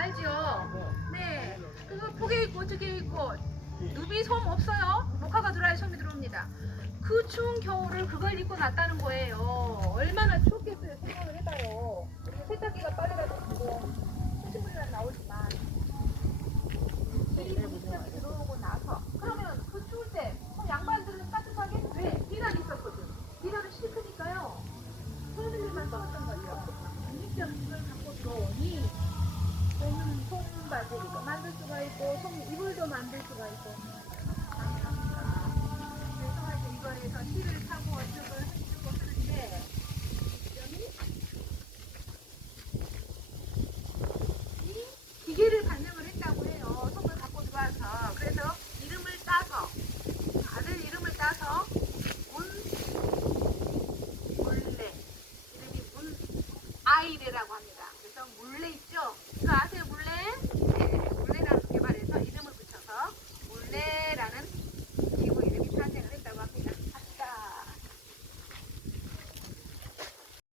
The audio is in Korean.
알죠? 네. 그거 폭에 있고 저게 있고 누비 솜 없어요? 목화가 들어야 솜이 들어옵니다. 그 추운 겨울을 그걸 입고 났다는 거예요. 얼마나 추웠겠어요. 생각을 해봐요. 세탁기가 빨래가지고 수신물이랑 나오지만 이 물이 들어오고 나서 그러면 그 추울 때 그럼 양반들은 따뜻하게 왜? 비단 있었거든. 비단은 실크니까요. 손님들만 써왔단 말이야. 직접 이걸 갖고 들어오니 솜, 솜바지 이거 만들 수가 있고 솜 이불도 만들 수가 있고 그래서 하여튼 이거에서 실을 사고 어쩌고 해주고 하는데 이 기계를 발명을 했다고 해요. 솜을 갖고 들어와서 그래서 이름을 따서 아들 이름을 따서 문 물레 이름이 문 아이레라고 합니다. 그래서 물레 있죠? 그